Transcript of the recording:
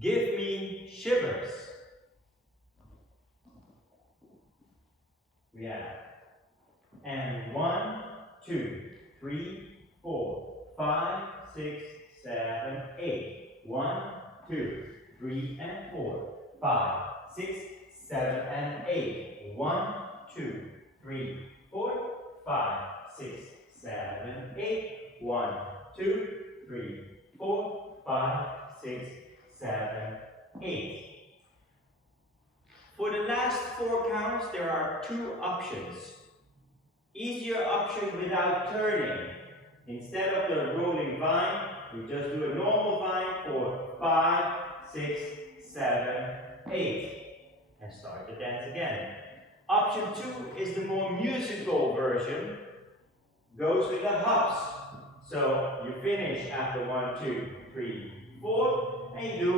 Give me shivers. We have. And 1, 2, 3, 4, 5, 6, 7, 8. 1, 2, 3, and 4. 5, 6, 7, and 8. 1, 2, 3, 4, 5, 6, 7, 8. 1, 2, 3, 4, 5, 6, 7, 8. For the last 4 counts, there are 2 options. Easier option without turning. Instead of the rolling vine, we just do a normal vine for 5, 6, 7, 8. And start the dance again. Option 2 is the more musical version. Goes with the hops. So you finish after 1, 2, 3, 4, and you do